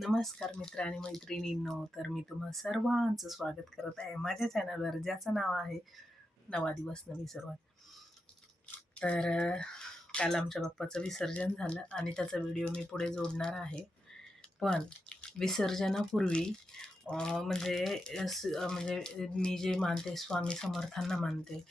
नमस्कार मित्र आणि मैत्रिणींनो तर मी तुम्हा सर्वांचं स्वागत करत आहे माझ्या चॅनलवर ज्याचं नाव आहे नवा दिवस नवी सुरुवात. तर काल आमच्या बाप्पाचं विसर्जन झालं आणि त्याचा व्हिडिओ मी पुढे जोडणार आहे. पण विसर्जनापूर्वी म्हणजे म्हणजे मी जे मानते स्वामी समर्थांना मानते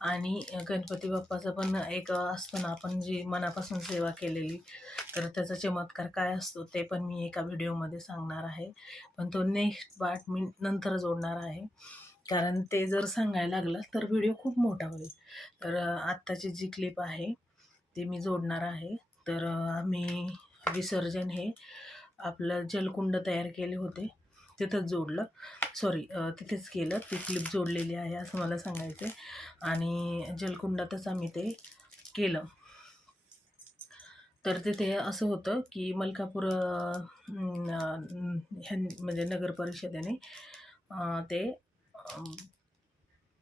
आणि गणपती बाप्पाचं पण एक असतो ना आपण जी मनापासून सेवा केलेली तर त्याचा चमत्कार काय असतो ते पण मी एका व्हिडिओमध्ये सांगणार आहे. पण तो नेक्स्ट पार्ट मी नंतर जोडणार आहे. कारण ते जर सांगायला लागलं तर व्हिडिओ खूप मोठा होईल. तर आत्ताची जी क्लिप आहे ती मी जोडणार आहे. तर आम्ही विसर्जन हे आपलं जलकुंड तयार केले होते. तिथंच जोडलं. सॉरी तिथेच केलं. ती क्लिप जोडलेली आहे असं मला सांगायचं आहे आणि जलकुंडातच आम्ही ते केलं. तर तिथे असं होतं की मलकापूर ह्या ह्यां म्हणजे नगर परिषदेने ते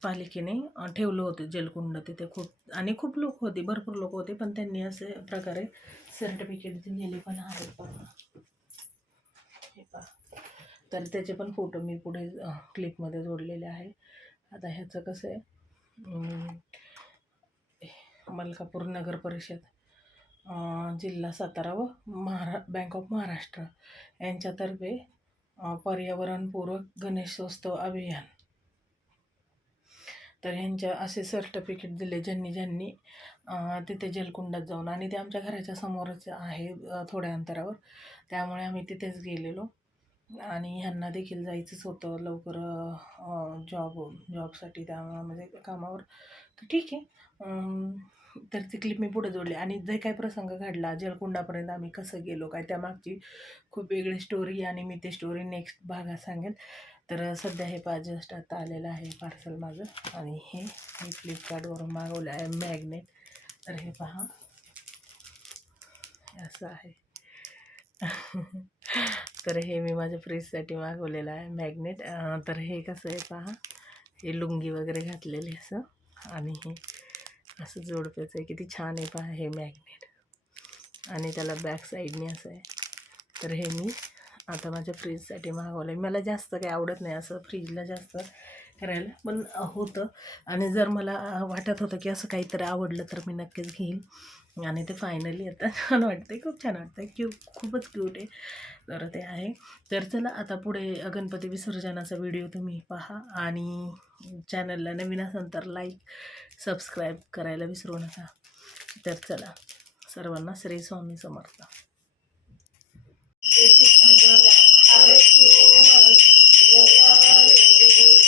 पालिकेने ठेवलं होतं जलकुंड तिथे खूप. आणि खूप लोक होते भरपूर लोक होते पण त्यांनी असे प्रकारे सर्टिफिकेट दिलेले पण आहेत हे पहा. तर त्याचे पण फोटो मी पुढे क्लिपमध्ये जोडलेले आहे. आता ह्याचं कसं आहे मलकापूर नगर परिषद जिल्हा सातारा व महारा बँक ऑफ महाराष्ट्र यांच्यातर्फे पर्यावरणपूरक गणेशोत्सव अभियान. तर ह्यांच्या असे सर्टिफिकेट दिले ज्यांनी ज्यांनी तिथे जलकुंडात जाऊन आणि ते आमच्या घराच्या समोरच आहे थोड्या अंतरावर. त्यामुळे आम्ही तिथेच गेलेलो. आणि ह्यांना देखील जायचंच होतं लवकर जॉब जॉबसाठी त्यामुळं म्हणजे कामावर तर ठीक आहे. तर ती क्लिप मी पुढे जोडली. आणि जे काय प्रसंग घडला जलकुंडापर्यंत आम्ही कसं गेलो काय त्यामागची खूप वेगळी स्टोरी आणि मी ते स्टोरी नेक्स्ट भागात सांगेन. तर सध्या हे पा जस्ट आता आलेलं आहे पार्सल माझं. आणि हे मी फ्लिपकार्टवरून मागवलं आहे मॅग्नेट तर हे पहा. असं आहे. तर हे मी माझ्या फ्रीजसाठी मागवलेलं आहे मॅग्नेट. तर हे कसं आहे पहा हे लुंगी वगैरे घातलेली असं. आणि हे असं जोडप्याचं आहे किती छान आहे पहा हे मॅग्नेट. आणि त्याला बॅक साईडने असं आहे. तर हे मी आता माझ्या फ्रीजसाठी मागवलं आहे मला जास्त काही आवडत नाही असं फ्रीजला जास्त करायला. पण होतं. आणि जर मला वाटत होतं की असं काहीतरी आवडलं तर मी नक्कीच घेईन आणि ते फायनली आता छान वाटते खूप छान वाटतं क्यू खूपच क्यूट आहे. तर ते आहे. तर चला आता पुढे गणपती विसर्जनाचा व्हिडिओ तुम्ही पहा. आणि चॅनलला नवीन असाल तर लाईक सबस्क्राईब करायला विसरू नका. तर चला सर्वांना श्री स्वामी समर्थ.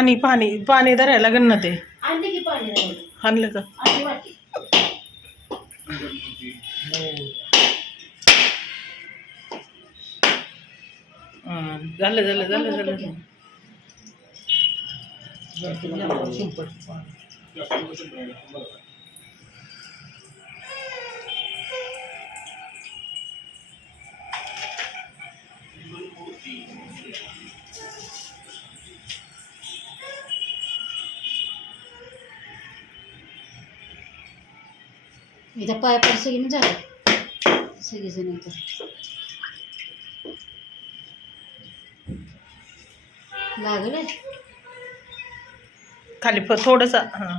पाणी पाणी पाणी धरायला गण ते. आणले की. हं, झालं झालं झालं झालं इथं पाय पाय सगळी झालं. सगळेजण इथं. लागलं खाली थोडंसं हां.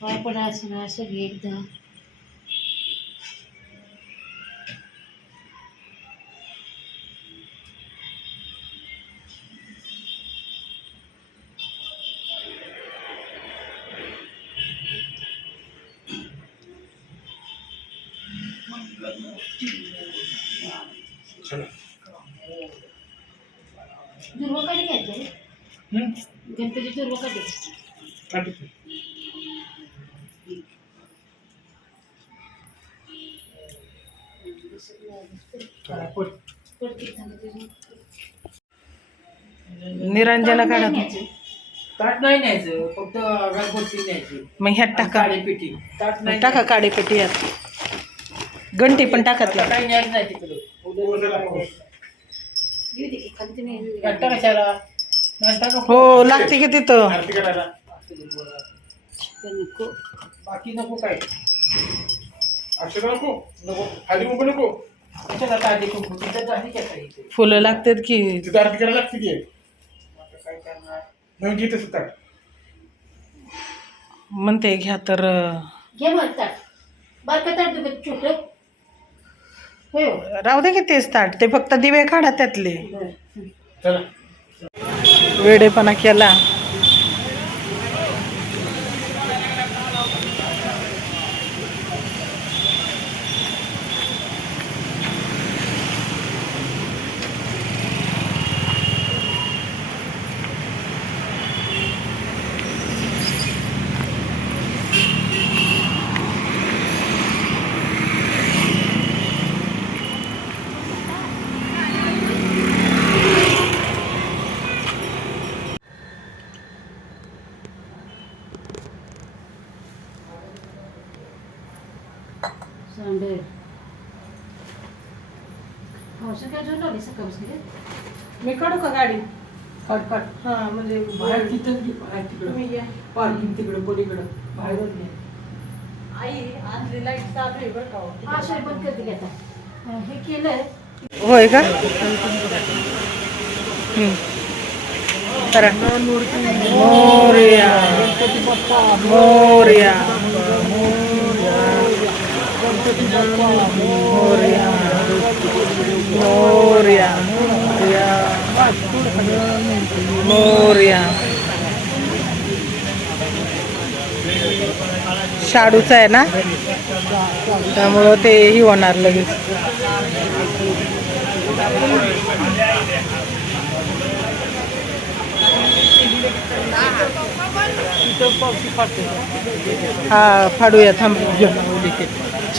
पाय पडा असं सगळी एकदा. दुर्वा कधी घ्यायचं रे? गणपती दुर्वा कधी पडते खाली. निरंजन काढत. ताट नाही न्यायचं फक्त न्यायची. मग ह्यात टाका. काळी पिठी ताट नाही टाका काडी पेटी यात घंटी पण टाकत काही न्यायचं नाही तिकडे. तुम्ही. घंटा कशाला? घंटा नको हो लागते की तिथं. आरती करायला तर नको. बाकी नको काय? नको नको. हळदी कुंकू नको. कशाला काळजी कुंकू? तिथं झाली का काही इथे? फुलं लागतात की. तिथं आरती करायला लागते की. आता काय करणार? मग घेते सुद्धा म्हणते घ्या तर घे मग ताट बारका ताट दे बघ, छोटं. राहू दे की तेच ताट ते फक्त दिवे काढा त्यातले. हं. चला वेडेपणा केला रे? मी काढू का गाडी? काट काट हा म्हणजे बाहेर तिथं घे, बाहेर तिकडं. पार्किंग तिकडं पलीकडं. बाहेरच घे. आई आणली लाइट चालू आहे बरं का हो. हा शाळी बंद करते की आता. हं, हे केलंय. होय का? हम्म. करा. मोरया. मोरया. मोरया. मोरया मोरया शाडूचा आहे ना? त्यामुळं तेही होणार लगेच. हा फाडूया थांब.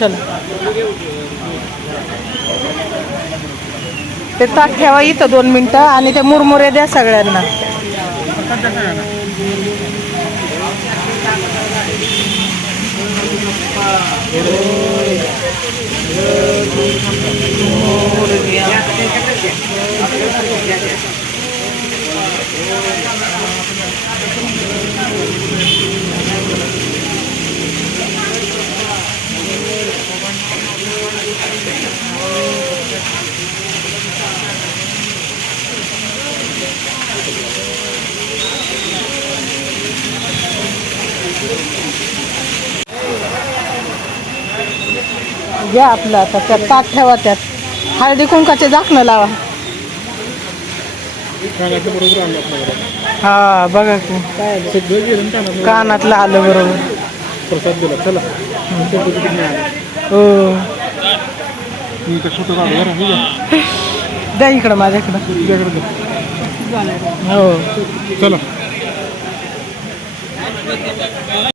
चल. ते ताक ठेवा इथं दोन मिनटं आणि ते मुरमुरे द्या सगळ्यांना. घ्या आपलं आता त्यात ताट ठेवा त्यात. हळदी कुंकाचे झाकणं लावा. हा बघा की. कानातलं आलं बरोबर. प्रसाद दिला चला. हो. द्या इकडं माझ्याकडं. हो. चला.